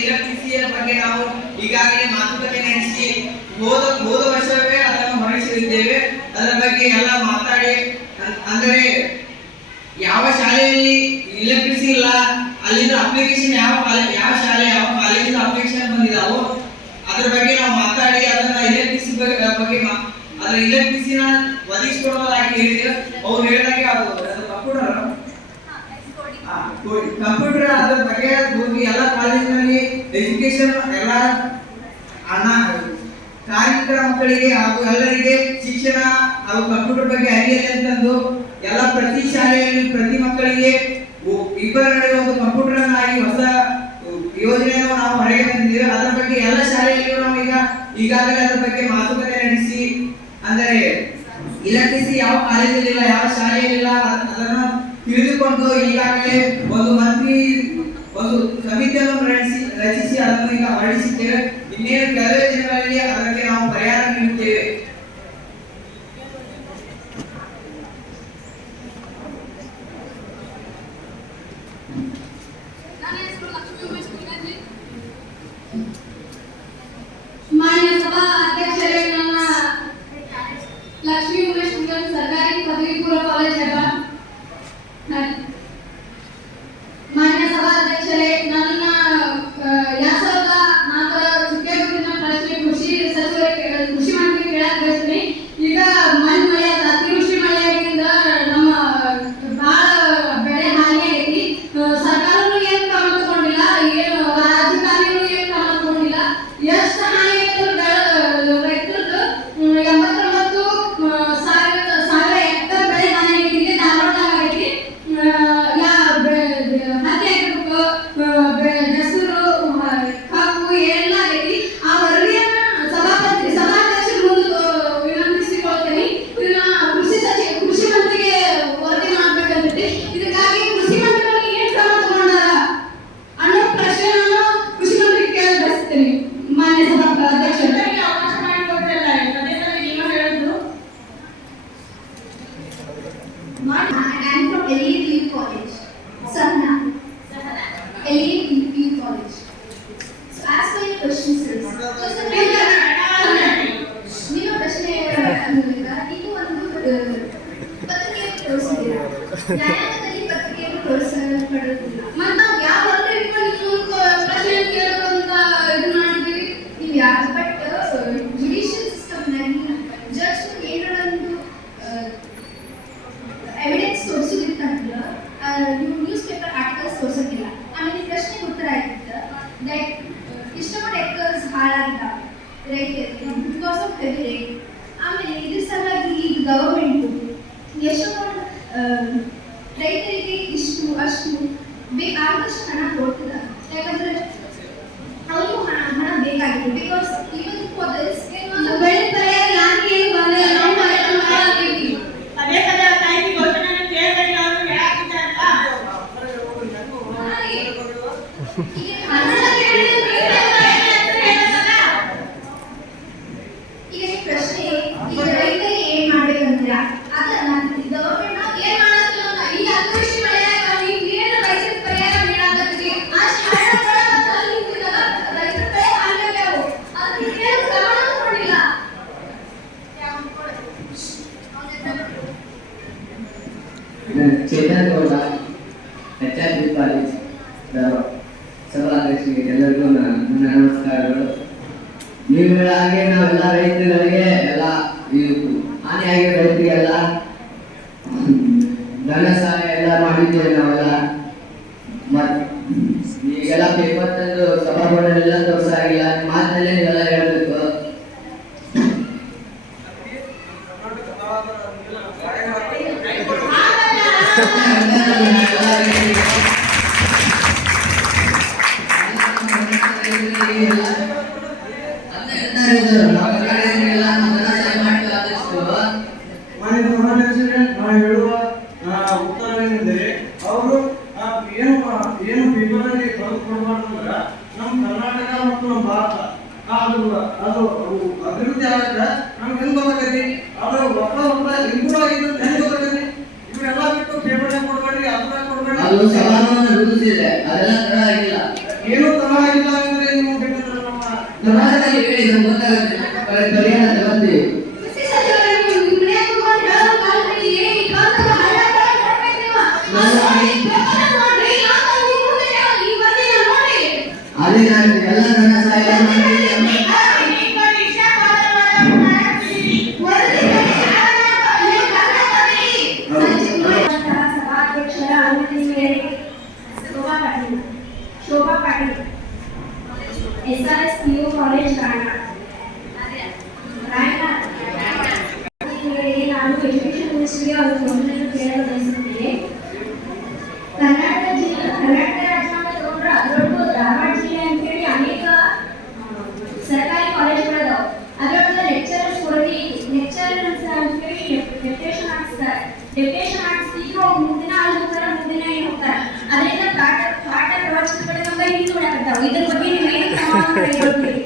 ಇಲೆಕ್ಟ್ರಿಸಿಟಿಯ ಬಗ್ಗೆ ನಾವು ಈಗಾಗಲೇ ಮಾತುಕತೆ ನಡೆಸಿ ಹೋದ ವರ್ಷವೇ ಅದನ್ನು ಹೊರಡಿಸಿದ್ದೇವೆ. ಅದರ ಬಗ್ಗೆ ಎಲ್ಲ ಮಾತಾಡಿ ಅಂದರೆ ಯಾವ ಶಾಲೆಯಲ್ಲಿ ಇಲೆಕ್ಟ್ರಿಸಿಟಿ ಇಲ್ಲ ಅಲ್ಲಿಂದ ಅಪ್ಲಿಕೇಶನ್ ಯಾವ ಶಾಲೆ ಯಾವ ಕಾಲೇಜಿಂದ ಅಪ್ಲಿಕೇಶನ್ ಬಂದಿದಾವೋ ಅದರ ಬಗ್ಗೆ ನಾವು ಮಾತಾಡಿ ಅದನ್ನ ಇಲೆಕ್ಟ್ರಿಸಿಟಿ ಬಗ್ಗೆ ಅದರ ಇಲೆಕ್ಟ್ರಿಸಿಟಿನ ಒದಗಿಸಿಕೊಡೋದಾಗಿ ಹೇಳಿದ್ರೆ ಅವ್ರು ಹೇಳಿದಾಗೆ ಆಗೋದು. ಕಂಪ್ಯೂಟರ್ ಅದರ ಬಗ್ಗೆ ಹೋಗಿ ಎಲ್ಲ ಕಾಲೇಜಿನಲ್ಲಿ ಎಜುಕೇಶನ್ ಎಲ್ಲ ಕಾರ್ಯಕ್ರಮಗಳಿಗೆ ಹಾಗೂ ಎಲ್ಲರಿಗೆ ಶಿಕ್ಷಣ ಹಾಗೂ ಕಂಪ್ಯೂಟರ್ ಬಗ್ಗೆ ಅರಿಯಲಿ ಅಂತಂದು ಎಲ್ಲ ಪ್ರತಿ ಶಾಲೆಯಲ್ಲಿ ಪ್ರತಿ ಮಕ್ಕಳಿಗೆ ಇಬ್ಬರ ನಡುವೆ ಒಂದು ಕಂಪ್ಯೂಟರ್ ಆಗಿ ಹೊಸ ಯೋಜನೆಯನ್ನು ನಾವು ಹೊರಗೆ ತಂದಿದ್ದೇವೆ. ಅದರ ಬಗ್ಗೆ ಎಲ್ಲ ಶಾಲೆಯಲ್ಲಿಯೂ ನಾವು ಈಗಾಗಲೇ ಅದರ ಬಗ್ಗೆ ಮಾತುಕತೆ ನಡೆಸಿ ಅಂದರೆ ಇಲೆಕ್ಟ್ರಿಸಿಟಿ ಯಾವ ಕಾಲೇಜಲ್ಲಿ ಇಲ್ಲ ಯಾವ ಶಾಲೆಯಲ್ಲಿಲ್ಲ ಅದನ್ನು ತಿಳಿದುಕೊಂಡು ಈಗಾಗಲೇ ಒಂದು ಸಮಿತಿಯನ್ನು ರಚಿಸಿ ಅದನ್ನು ಈಗ ಹೊರಡಿಸಿದ್ದೇವೆ. ಇನ್ನೇನು ಕೆಲವೇ ದಿನಗಳಲ್ಲಿ ಅದಕ್ಕೆ ನಾವು ಪರಿಹಾರ ನೀಡುತ್ತೇವೆ. ಮಾನ್ಯ ಸಭಾ ಅಧ್ಯಕ್ಷರೇ, ನನ್ನ ಲಕ್ಷ್ಮೀ ಉಮೇಶ್ ಕುಲಕರ್ಣಿ ಸರ್ಕಾರಿ ಪದವಿ ಪೂರ್ವ ಕಾಲೇಜ್ ಹೆಬ್ಬಾಳ. ಮಾನ್ಯ ಸಭಾ ಅಧ್ಯಕ್ಷರೇ, ನನ್ನ 2004 ಚುಕ್ಕೆ ಗುರುತಿನ ಪ್ರಶ್ನೆ ಕೃಷಿ ಸಚಿವರಿಗೆ ಕೃಷಿ ಮಂತ್ರಿ ಕೇಳಕ್ ಬಯಸ್ತೀನಿ. ಈಗ ಮಳೆ ಅತಿವೃಷ್ಟಿ ಮಳೆಯಿಂದ ನಮ್ಮ ಬಹಳ ಬೆಳೆ ಹಾನಿ ಆಗೈತಿ. ಸರ್ಕಾರನು ಏನು ಕ್ರಮ ತಗೊಂಡಿಲ್ಲ, ಏನು ರಾಜಕಾರಣಿಗಳು ಏನು ಕ್ರಮ ತಗೊಂಡಿಲ್ಲ. ಎಷ್ಟು ಹಾನಿ ರೈತರದ್ದು 89,000 ಹೆಕ್ಟರ್ ಬೆಳೆ ಹಾನಿ ಆಗೈತಿ. ಧಾರವಾಡದಾಗ ಆಗೈತಿ. ಹತ್ತಿ ಹಾಕಿರ್ಬೇಕು, ಹೆಸರು ಕಬ್ಬು ಎಲ್ಲ ಆಗೈತಿ. ಆ ವರದಿಯನ್ನ ಸಭಾಧ್ಯಕ್ಷರ ಮುಂದೆ ವಿನಂತಿಸಿಕೊಳ್ತೇನೆ. ಇದನ್ನ ಕೃಷಿ ಮಂತ್ರಿಗೆ ವರದಿ ಮಾಡ್ಬೇಕಂತೈತಿ. ಇದಕ್ಕಾಗಿ ಕೃಷಿ ಮಂತ್ರಿಗಳು ಏನ್ ಕ್ರಮ ತಗೊಂಡಾರ ಅನ್ನೋ ಪ್ರಶ್ನೆಯನ್ನು ಕೃಷಿ ಮಂತ್ರಿಗೆ ಕೇಳ ಬಯಸ್ತೇನೆ. ಮಾನ್ಯ ಸಭಾ ಅಧ್ಯಕ್ಷರೇ, ಅವಕಾಶ ಮಾಡಿಕೊಡ್ತಿಲ್ಲ. ಪದೇ ಪದೇ ನೀವು ಹೇಳಿದ್ರು. I am from LEP College, Sahna. LEP College. So as per your question, sir. ನಿಮ್ಮ ಪ್ರಶ್ನೆ ಇದು ಒಂದು ಪತ್ರಿಕೆಯನ್ನು ತೋರಿಸಿದ್ದೀರಾ. ನ್ಯಾಯಾಲಯದಲ್ಲಿ ಪತ್ರಿಕೆಯನ್ನು ತೋರಿಸಲ್ಪಡುತ್ತಿಲ್ಲ. ಮತ್ತು ನಾವು ಯಾವ ಹೊರತು ಇಟ್ಕೊಂಡು ನಿಮ್ಮ ಪ್ರಶ್ನೆಯನ್ನು ಕೇಳುವಂತ ಇದು ಮಾಡಿದ್ದೀವಿ. ನೀವು ಯಾವ ಬಟ್ ಜುಡಿಷಿಯಲ್ ಸಿಸ್ಟಮ್ನಲ್ಲಿ ಜಡ್ಜ್ ಏನಾರೊಂದು ಎವಿಡೆನ್ಸ್ ತೋರಿಸೋದಿತ್ತಂದ್ರೆ ನೀವು ನ್ಯೂಸ್ ಪೇಪರ್ ಆರ್ಟಿಕಲ್ಸ್ ತೋರಿಸೋದಿಲ್ಲ. ಆಮೇಲೆ ಪ್ರಶ್ನೆಗೆ ಉತ್ತರ ಆಗಿತ್ತು ಲೈಕ್ ಇಷ್ಟಪಟ್ಟ ಎಕರ್ಸ್ ಹಾಳಾಗಿದ್ದಾವೆ ರೈತರಿಗೆ ಬಿಕಾಸ್ ಆಫ್ ಹೆವಿ ರೇಟ್. ಆಮೇಲೆ ಇದ್ರ ಸಲುವಾಗಿ ಈಗ ಗವರ್ಮೆಂಟು ಎಷ್ಟೊಂದು ರೈತರಿಗೆ ಇಷ್ಟು ಅಷ್ಟು ಆದಷ್ಟು ಹಣ ಕೊಡ್ತದೆ. ಯಾಕಂದ್ರೆ ಅವ್ರಿಗೂ ಹಣ ಬೇಕಾಗಿತ್ತು. ಬಿಕಾಸ್ ಇವನ್ ಫಾರ್ ದಿಸ್ ಬೆಳೆ ಪರಿಹಾರ ಯಾರಿಗೆ ಏನು ಬಂದಿಲ್ಲ. ನಾವು ಮಾಡ್ತೀವಿ ಪದೇ ಪದೇ ತಾಯಿ ಘೋಷಣೆ ಕೇಳಬೇಕು. ಅವರು ಹೇಳಾಕಿದ್ದಾರೆ ಈಗ ಪ್ರಶ್ನೆ ಈಗ ರೈತರಿಗೆ ಏನ್ ಮಾಡ್ಬೇಕಂದ್ರ ಅದನ್ನ ಗವರ್ಮೆಂಟ್ ಏನ್ ಮಾಡೋದಿಲ್ಲ. ಈ ಅತಿವೃಷ್ಟಿ ಮಳೆಯಾಗ ನೀವು ಏನು ರೈತರ ಪರಿಹಾರ ನೀಡಾಕತ್ತೀರಿ ಅಷ್ಟು ರೈತರ ಬೆಳೆ ಹಾಳಾಗ್ಯಾವು. ಅದನ್ನ ಏನು ಗಮನ ತಗೊಂಡಿಲ್ಲ. ಚೇತನ್ ಗೌಡ, HRD ಕಾಲೇಜ್ ಸಭಾಧ್ಯಕ್ಷರಿಗೆ ಎಲ್ಲರಿಗೂ ನನ್ನ ನಮಸ್ಕಾರಗಳು. ನೀವು ಹಾಗೆ ನಾವೆಲ್ಲ ರೈತರಿಗೆ ಎಲ್ಲ ಹಾನಿಯಾಗಿರೋ ರೈತರಿಗೆಲ್ಲ ಧನ ಸಹಾಯ ಎಲ್ಲ ಮಾಡಿದ್ದೇವೆ ನಾವೆಲ್ಲ. ಮತ್ತು ಈಗೆಲ್ಲ ಪೇಪರ್ ತಂದು ಸಭಾಗಳಲ್ಲೆಲ್ಲ ತೋರಿಸಾಗಿಲ್ಲ. ಮಾತಿನಲ್ಲೇ ನೀವೆಲ್ಲ ಹೇಳ್ಬೇಕು. ಹೇಳುವ ಉತ್ತರವೇನೆಂದರೆ ಅವರು ಏನು ಪೇಪರಲ್ಲಿ ಬರೆದುಕೊಡ್ಬಾರ್ದಂದ್ರ ನಮ್ಮ ಕರ್ನಾಟಕ ಮತ್ತು ನಮ್ಮ ಭಾರತ ಅದು ಅಭಿವೃದ್ಧಿ ಆಗ ನಮ್ಗೆ ಹೆಂಗ್ ಗೊತ್ತಾಗೈತಿ. ಅದು ಒಬ್ಬ ಇಂಪ್ರೂವ್ ಆಗಿದ್ದು ಹೆಂಗ್ ಗೊತ್ತಾಗೈತಿ. ಇವರೆಲ್ಲ ಬಿಟ್ಟು ಪೇಪರ್ ಕೊಡ್ಬೇಡ್ರಿ, ಅದನ್ನ ಕೊಡ್ಬೇಡ್ರಿ, ಅದು ಸಮಾನವಾದ ರೂಲ್ಸ್ ಇದೆ, ಅದೆಲ್ಲ ತರ ಆಗಿಲ್ಲ, ಏನೂ ತರ ಆಗಿಲ್ಲ. ಸಮಾಜದಲ್ಲಿ ಹೇಳಿ ಇದು ಗೊತ್ತಾಗುತ್ತೆ ಪರಿಹಾರ ತಗೊಂತೀವಿ. ಕೃಷಿ ಸಚಿವರೇ, ನೀವು ಮನೆ ಕೂತ್ಕೊಂಡು ಹೇಳೋ ಕಾಲದಲ್ಲಿ ಈ ಕಾಲದಲ್ಲಿ ಹಳ್ಳಗಳ ನೋಡ್ಬೇಕು ನೀವು. ಪೇಪರ್ ನೋಡ್ರಿ, ಯಾವ ಕಾಲದಲ್ಲಿ ಮುಂದೆ ಈ ವರದಿನ ನೋಡಿ. ಅದೇ ನಾನು ಎಲ್ಲ ನನ್ನ ಸಹಾಯ ಮಾಡಿ ಸಭಾಧ್ಯಕ್ಷರ ಅನುಮತಿ ಮೇರೆಗೆ Shobha Patil SRS PU college Rayanna ನಾನು ಎಜುಕೇಶನ್ ಮಿನಿಸ್ಟ್ರಿಗೆ ಅವರು ಗಮನವನ್ನು ಕೇಳಲು ಬಯಸುತ್ತೇನೆ. ಕರ್ನಾಟಕ ರಾಜ್ಯವನ್ನು ತಗೊಂಡ್ರೆ ಅದರೊಳಗೂ ಧಾರವಾಡ ಜಿಲ್ಲೆ ಅಂತೇಳಿ ಅನೇಕ ಸರ್ಕಾರಿ ಕಾಲೇಜ್ಗಳಿದಾವೆ. ಅದರೊಳಗೆ ಲೆಕ್ಚರರ್ಸ್ ಕೊಡಲಿ ಲೆಕ್ಚರರ್ಸ್ ಅಂತೇಳಿ ಡೆಪ್ಯುಟೇಷನ್ ಹಾಕ್ಸಿದ್ರು ಮುಂದಿನ ಅಲ್ಲಿ ಹೋಗ್ತಾರೆ, ಮುಂದಿನ ಏನು ಹೋಗ್ತಾರೆ. ಅದರಿಂದ ಪಾಠ ಪ್ರವಚನಗಳು ನಮ್ಮ ಹಿಂದೆ ಉಳಾಕತ್ತಾವ. ಇದ್ರ ಬಗ್ಗೆ ನೀವು ಏನು ಕ್ರಮವನ್ನು ಕೈಗೊಳ್ತೀರಿ?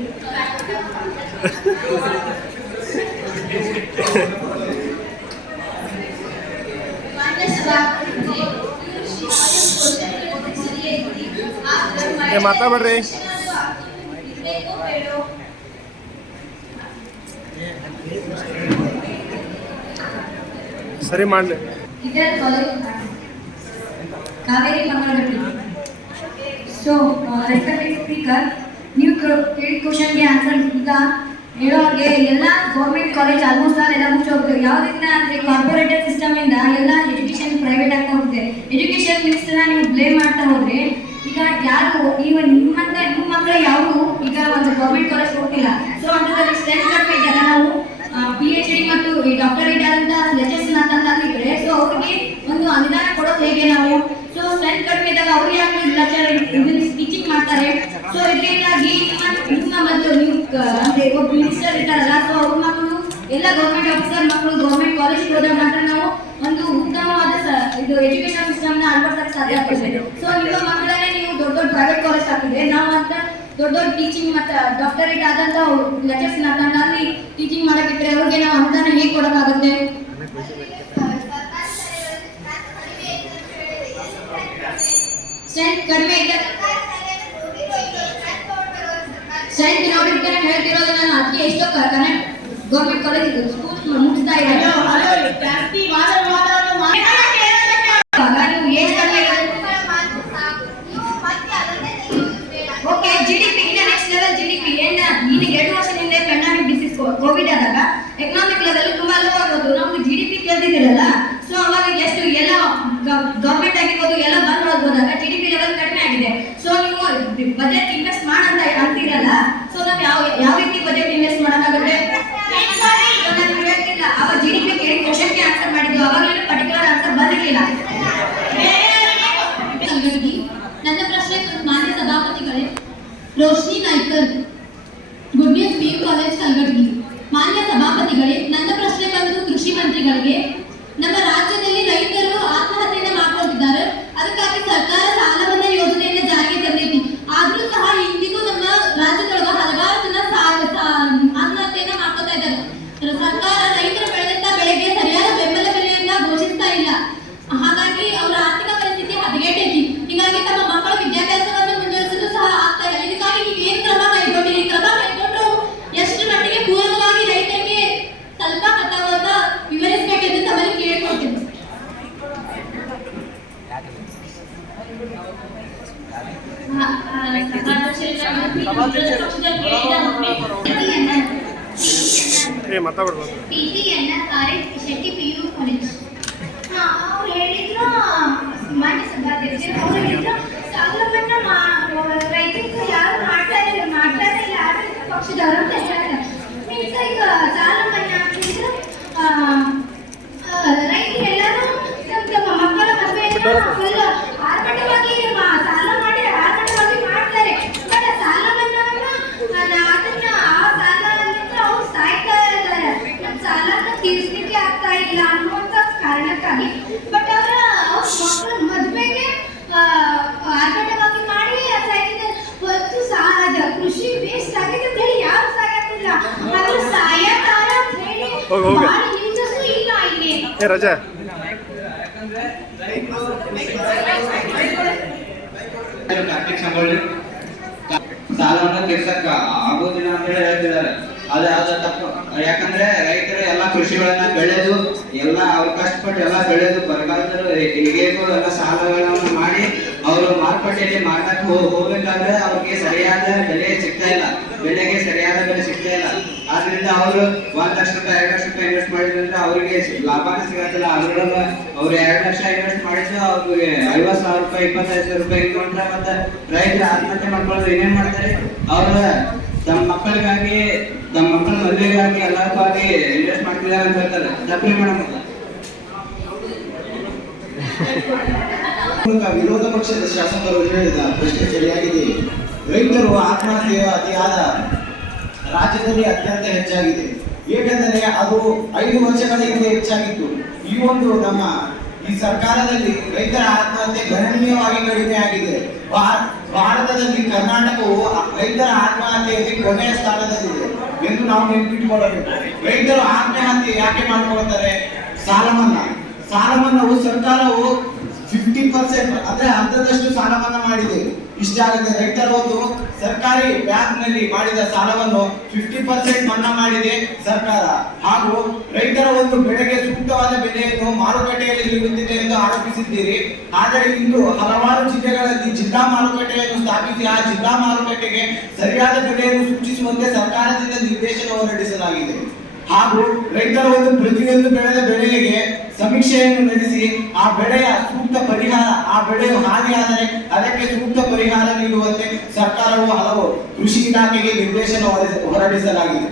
ಮಾತಾಡ್ರಿ ಸರಿ ಮಾಡಲಿ. Kaveri Mangalagatti. So respected speaker, ನೀವು ಕೇಳಿದ ಕ್ವಶನ್ಗೆ ಆನ್ಸರ್ ಈಗ ಹೇಳೋರಿಗೆ ಎಲ್ಲ ಗೌರ್ಮೆಂಟ್ ಕಾಲೇಜ್ ಆಲ್ಮೋಸ್ಟ್ ಆಲ್ ಎಲ್ಲ ಮುಚ್ಚೋಗ್ತದೆ. ಯಾವುದರಿಂದ ಅಂದರೆ ಕಾರ್ಪೊರೇಟೆಡ್ ಸಿಸ್ಟಮಿಂದ ಎಲ್ಲ ಎಜುಕೇಷನ್ ಪ್ರೈವೇಟ್ ಆಗ್ತಾ ಹೋಗುತ್ತೆ. ಎಜುಕೇಷನ್ ಮಿನಿಸ್ಟರ್ನ ನೀವು ಬ್ಲೇಮ್ ಮಾಡ್ತಾ ಹೋದರೆ ಈಗ ಯಾರು ನಿಮ್ಮ ಮಕ್ಕಳು ಯಾರು ಈಗ ಒಂದು ಗೌರ್ಮೆಂಟ್ ಕಾಲೇಜ್ ಹೋಗ್ತಿಲ್ಲ. ಸೊ ಅಂಥದ್ರಲ್ಲಿ ಸ್ಟ್ರೆಂತ್ ಕಡಿಮೆ ಇದ್ದಾಗ ನಾವು PhD ಮತ್ತು ಡಾಕ್ಟರೇಟ್ ಆದಂಥ ಲೆಕ್ಚರ್ಸ್ನ ತಂದಿದ್ರೆ ಸೊ ಅವ್ರಿಗೆ ಒಂದು ಅನುದಾನ ಕೊಡೋದು ಹೇಗೆ ನಾವು? ಸೊ ಸ್ಟ್ರೆಂತ್ ಕಡಿಮೆ ಇದ್ದಾಗ ಅವ್ರು ಯಾಕೆ ಲೆಕ್ಚರ್ ಟೀಚಿಂಗ್ ಮಾಡ್ತಾರೆ? ಸೊ ಇದರಿಂದಾಗಿ ನಿಮ್ಮ ಮೊದಲು ನೀವು ಅಂದರೆ ಒಬ್ಬ ಮಿನಿಸ್ಟರ್ ಇರ್ತಾರಲ್ಲ, ಸೊ ಅವ್ರ ಮಕ್ಕಳು ಎಲ್ಲ ಗೌರ್ಮೆಂಟ್ ಆಫೀಸರ್ ಮಕ್ಕಳು ಗೌರ್ಮೆಂಟ್ ಕಾಲೇಜಿಗೆ ಹೋದಾಗ ಮಾತ್ರ ನಾವು ಒಂದು ಉತ್ತಮವಾದ ಇದು ಎಜುಕೇಶನ್ ಸಿಸ್ಟಮ್ನ ಅಳವಡಿಸಕ್ಕೆ ಸಾಧ್ಯ ಆಗ್ತದೆ. ಸೊ ನಿಮ್ಮ ಮಕ್ಕಳನ್ನೇ ನೀವು ದೊಡ್ಡ ದೊಡ್ಡ ಪ್ರೈವೇಟ್ ಕಾಲೇಜ್ ಹಾಕಿದ್ರೆ ನಾವು ಅಂತ ದೊಡ್ಡ ದೊಡ್ಡ ಟೀಚಿಂಗ್ ಮತ್ತು ಡಾಕ್ಟರೇಟ್ ಆದಂಥ ಲೆಕ್ಚರ್ಸ್ನ ತಂದು ಅಲ್ಲಿ ಟೀಚಿಂಗ್ ಮಾಡೋಕ್ಕಿದ್ರೆ ಅವ್ರಿಗೆ ನಾವು ಅನುದಾನ ಹೇಗೆ ಕೊಡೋಕ್ಕಾಗುತ್ತೆ? ಸ್ಟ್ರೆಂತ್ ಕಡಿಮೆ ಇದೆ. ಸ್ಟ್ರೆಂತ್ ನೋಡಿದ್ರೆ ಹೇಳ್ತಿರೋದು ನಾನು ಅದಕ್ಕೆ ಎಷ್ಟೋ ಕನೆಕ್ಟ್ ಗೌರ್ಮೆಂಟ್ ಕಾಲೇಜ್ ಸ್ಕೂಲ್ಸ್ ಮುಗಿಸ್ತಾ ಇದ್ದಾರೆ. ನೀವು ಎಷ್ಟು ಕಡಿಮೆ ಓಕೆ GDP ಇನ್ನ ನೆಕ್ಸ್ಟ್ ಲೆವೆಲ್ GDP ಏನ ಈಗ 2 ವರ್ಷದಿಂದ ಪ್ಯಾಂಡಮಿಕ್ ಡಿಸೀಸ್ ಕೋವಿಡ್ ಆದಾಗ ಎಕನಾಮಿಕ್ ಲೆವೆಲ್ ತುಂಬಾ ಲೋ ಆಗೋದು. ನಮ್ಗೆ GDP ಕೇಳ್ತಿದ್ದೀರಲ್ಲ, ಸೊ ಅವಾಗ ಎಷ್ಟು ಎಲ್ಲ ಗವರ್ಮೆಂಟ್ ಆಗಿರ್ಬೋದು ಎಲ್ಲ ಬಂದ್ ಹೋದಾಗ GDP ಲೆವೆಲ್ ಕಡಿಮೆ ಆಗಿದೆ. ಸೊ ನೀವು ಬಜೆಟ್ ಇನ್ವೆಸ್ಟ್ ಮಾಡಂತ ಅಂತೀರಲ್ಲ, ಸೊ ನಾವು ಯಾವ ರೀತಿ ಬಜೆಟ್ ಇನ್ವೆಸ್ಟ್ ಮಾಡೋಕ್ಕಾಗುತ್ತೆ? ನಾನು ಹೇಳ್ತಿಲ್ಲ, ಅವಾಗ GDP ಕೇಳಿ ಕ್ವಶನ್ಗೆ ಆನ್ಸರ್ ಮಾಡಿದ್ದು, ಅವಾಗಲೂ ಪರ್ಟಿಕ್ಯುಲರ್ ಆನ್ಸರ್ ಬಂದಿರಲಿಲ್ಲ. ನನ್ನ ಪ್ರಶ್ನೆ ಮಾನ್ಯ ಸಭಾಪತಿಗಳೇ, Roshni Naikar, good news PU college Kalghatgi. ಮಾನ್ಯ ಸಭಾಪತಿಗಳೇ, ನನ್ನ ಪ್ರಶ್ನೆ ಬಂದು ಕೃಷಿ ಮಂತ್ರಿಗಳಿಗೆ. ನಮ್ಮ ರಾಜ್ಯದಲ್ಲಿ ರೈತರು ಆತ್ಮಹತ್ಯೆಯನ್ನು ಮಾಡ್ಕೊಳ್ತಿದ್ದಾರೆ. ಅದಕ್ಕಾಗಿ ಸರ್ಕಾರ ಸಾಲ ಮನ್ನಾ ಯೋಜನೆಯನ್ನು ಜಾರಿಗೆ ತಂದೈತಿ. ಆದ್ರೂ ಸಹ ಇಂದಿಗೂ ನಮ್ಮ ರಾಜ್ಯದೊಳಗೆ ಹಲವಾರು ಜನ ಆತ್ಮಹತ್ಯೆಯನ್ನು ಮಾಡ್ಕೊತಾ ಇದ್ದಾರೆ. ಸರ್ಕಾರ ರೈತರು ಬೆಳೆದಂತ ಬೆಳೆಗೆ ಸರಿಯಾದ ಬೆಂಬಲ ಬೆಲೆಯನ್ನ ಘೋಷಿಸ್ತಾ ಇಲ್ಲ. ಹಾಗಾಗಿ ಅವರ ಆರ್ಥಿಕ ಪರಿಸ್ಥಿತಿ ಹದಗೆಟ್ಟೈತಿ. ಹೀಗಾಗಿ ತಮ್ಮ ಮಕ್ಕಳ ವಿದ್ಯಾಭ್ಯಾಸವನ್ನು ಮುಂದುವರಿಸಲು ಸಹ ಆಗ್ತಾ ಇಲ್ಲ. ಇದಕ್ಕಾಗಿ ನೀವು ಏನು ಕ್ರಮ ಕೈಗೊಂಡಿರಿ? ಕ್ರಮ ಕೈಗೊಂಡ್ರು ಎಷ್ಟು ಮಟ್ಟಿಗೆ ಪೂರಕವಾಗಿ ರೈತರಿಗೆ ಸ್ವಲ್ಪ ಕಥಾವನ್ನ ವಿವರಿಸಬೇಕೆಂದು ತಮ್ಮಲ್ಲಿ ಕೇಳಿಕೊಳ್ತೇನೆ. ಶೆಟ್ಟಿ PU ಕಾಲೇಜ್ ಅವ್ರು ಹೇಳಿದ್ರು, ಮಾನ್ಯ ಸಭಾಧ್ಯಕ್ಷರು ಅವ್ರು ಹೇಳಿದ್ರು, ಸಾಲ ಮನ್ನಾ ರೈತರಿಗೆ ಯಾರು ಮಾಡ್ತಾ ಇಲ್ಲ ಆಡಳಿತ ಪಕ್ಷದವರು ಅಂತ ಹೇಳ್ತಾರೆ. ಮೀನ್ಸ್ ಈಗ ಸಾಲ ಮನ್ನಾ ಅಂತಿದ್ರು ರೈತರೆಲ್ಲರೂ ತಮ್ಮ ಮಕ್ಕಳ ಮದುವೆಯನ್ನು ಫುಲ್ ಆರ್ಭಟವಾಗಿ ಸಾಲ ಮಾಡಿ ಆರ್ಭಟವಾಗಿ ಮಾಡ್ತಾರೆ. ಬಟ್ ಸಾಲ ಮನ್ನಾವನ್ನು ಅದನ್ನ ಆ ಸಾಲದಿಂದ ಅವ್ರು ಸಾಯ್ತಾ ಇದ್ದಾರೆ. ನಮ್ಮ ಸಾಲನ ತೀರಿಸಲಿಕ್ಕೆ ಆಗ್ತಾ ಇಲ್ಲ ಅನ್ನುವಂಥ ಕಾರಣಕ್ಕಾಗಿ ಬಟ್ ಅವರ ಮಕ್ಕಳ ಮದುವೆಗೆ ಆರ್ಭಟವಾಗಿ ಮಾಡಿ ಸಾಯ್ತಿದ್ದಾರೆ. ಹೊತ್ತು ಸಾಲದ ಕೃಷಿ ವೇಸ್ಟ್ ಆಗಿದೆ ಅಂತ ಹೇಳಿ ಯಾರು ಸಾಯತ್ತಿಲ್ಲ. ಅವರು ಸಾಯತಾರ ಅಂತ ಹೇಳಿ ಭಾಳ ನ್ಯೂಸಸ್ ಇಲ್ಲ ಇಲ್ಲಿ. ರಜಾ ಕಾರ್ತಿಕ್ ಸಂಗೊಳ್ಳಿ ಸಾಲವನ್ನು ತೀರ್ಸಕ್ ಆಗೋದಿಲ್ಲ ಅಂತ ಹೇಳಿ ಹೇಳ್ತಿದ್ದಾರೆ. ಅದು ತಪ್ಪು. ಯಾಕಂದ್ರೆ ರೈತರು ಎಲ್ಲಾ ಕೃಷಿಗಳನ್ನ ಬೆಳೆದು ಎಲ್ಲ ಅವ್ರು ಕಷ್ಟಪಟ್ಟು ಎಲ್ಲ ಬೆಳೆದು ಬರಗಾಲದಲ್ಲಿ ಹೇಗೋ ಎಲ್ಲ ಸಾಲಗಳನ್ನು ಮಾಡಿ ಅವರು ಮಾರುಕಟ್ಟೆಯಲ್ಲಿ ಮಾರಾಟಕ್ಕೆ ಹೋಗ್ಬೇಕಾದ್ರೆ ಅವ್ರಿಗೆ ಸರಿಯಾದ ಬೆಲೆ ಸಿಗ್ತಾ ಇಲ್ಲ, ಬೆಲೆಗೆ ಸರಿಯಾದ ಬೆಲೆ ಸಿಗ್ತಾ ಇಲ್ಲ. ಆದ್ರಿಂದ ಅವರು 1 ಲಕ್ಷ ರೂಪಾಯಿ 2 ಲಕ್ಷ ರೂಪಾಯಿ ಇನ್ವೆಸ್ಟ್ ಮಾಡಿದ್ರಿಂದ ಅವರಿಗೆ ಲಾಭನೇ ಸಿಗತ್ತಿಲ್ಲ. ಅದ್ರೊಳಗ ಅವ್ರು 2 ಲಕ್ಷ ಇನ್ವೆಸ್ಟ್ ಮಾಡಿದ್ರು ಅವ್ರಿಗೆ 50,000 ರೂಪಾಯಿ 25,000 ರೂಪಾಯಿ ಇಟ್ಕೊಂಡ್ರೆ ಮತ್ತೆ ರೈತರು ಆತ್ಮಹತ್ಯೆ ಮಾಡ್ಕೊಳ್ಳೋದು ಏನೇನ್ ಮಾಡ್ತಾರೆ? ಅವ್ರ ತಮ್ಮ ಮಕ್ಕಳಿಗಾಗಿ ತಮ್ಮ ಮಕ್ಕಳ ಮದುವೆಗಾಗಿ ಎಲ್ಲಕ್ಕಾಗಿ ಇನ್ವೆಸ್ಟ್ ಮಾಡ್ತಿದ್ದಾರೆ ಅಂತ ಹೇಳ್ತಾರೆ. ತಪ್ಪು ಮೇಡಮ್. ವಿರೋಧ ಪಕ್ಷದ ಶಾಸಕರು ಹೇಳಿದ ಪ್ರಶ್ನೆ ಸರಿಯಾಗಿದೆ. ರೈತರು ಆತ್ಮಹತ್ಯೆ ಅತಿಯಾದ ರಾಜ್ಯದಲ್ಲಿ ಅತ್ಯಂತ ಹೆಚ್ಚಾಗಿದೆ. ಏಕೆಂದರೆ ಅದು 5 ವರ್ಷಗಳ ಹಿಂದೆ ಹೆಚ್ಚಾಗಿತ್ತು. ಈ ಒಂದು ನಮ್ಮ ಈ ಸರ್ಕಾರದಲ್ಲಿ ರೈತರ ಆತ್ಮಹತ್ಯೆ ಗಣನೀಯವಾಗಿ ಕಡಿಮೆ ಆಗಿದೆ. ಭಾರತದಲ್ಲಿ ಕರ್ನಾಟಕವು ರೈತರ ಆತ್ಮಹತ್ಯೆಯಲ್ಲಿ ಕೊನೆಯ ಸ್ಥಾನದಲ್ಲಿದೆ ಎಂದು ನಾವು ನೆನಪಿಟ್ಟುಕೊಳ್ಳಬೇಕು. ರೈತರು ಆತ್ಮಹತ್ಯೆ ಯಾಕೆ ಮಾಡಿಕೊಳ್ತಾರೆ? ಸಾಲ ಮನ್ನಾವು ಸರ್ಕಾರವು 50% ಅಂದ್ರೆ ಅರ್ಧದಷ್ಟು ಸಾಲ ಮನ್ನಾ ಮಾಡಿದೆ. ಇಷ್ಟಾಗದೆ ರೈತರ ಒಂದು ಸರ್ಕಾರಿ ಬ್ಯಾಂಕ್ ನಲ್ಲಿ ಮಾಡಿದ ಸಾಲವನ್ನು 50% ಮನ್ನಾ ಮಾಡಿದೆ ಸರ್ಕಾರ. ಹಾಗೂ ರೈತರ ಒಂದು ಬೆಳೆಗೆ ಸೂಕ್ತವಾದ ಬೆಲೆಯನ್ನು ಮಾರುಕಟ್ಟೆಯಲ್ಲಿ ನೀಡುತ್ತಿದೆ ಎಂದು ಆರೋಪಿಸಿದ್ದೀರಿ. ಆದರೆ ಇಂದು ಹಲವಾರು ಜಿಲ್ಲೆಗಳಲ್ಲಿ ಜಿಲ್ಲಾ ಮಾರುಕಟ್ಟೆಯನ್ನು ಸ್ಥಾಪಿಸಿ ಆ ಜಿಲ್ಲಾ ಮಾರುಕಟ್ಟೆಗೆ ಸರಿಯಾದ ಬೆಲೆಯನ್ನು ಸೂಚಿಸುವಂತೆ ಸರ್ಕಾರದಿಂದ ನಿರ್ದೇಶನ ಹೊರಡಿಸಲಾಗಿದೆ. ಹಾಗೂ ರೈತರ ಒಂದು ಪ್ರತಿಯೊಂದು ಬೆಳೆದ ಬೆಳೆಗೆ ಸಮೀಕ್ಷೆಯನ್ನು ನಡೆಸಿ ಆ ಬೆಳೆಯ ಸೂಕ್ತ ಪರಿಹಾರ, ಆ ಬೆಳೆಯು ಹಾನಿಯಾದರೆ ಅದಕ್ಕೆ ಸೂಕ್ತ ಪರಿಹಾರ ನೀಡುವಂತೆ ಸರ್ಕಾರವು ಹಲವು ಕೃಷಿ ಇಲಾಖೆಗೆ ನಿರ್ದೇಶನ ಹೊರಡಿಸಲಾಗಿದೆ.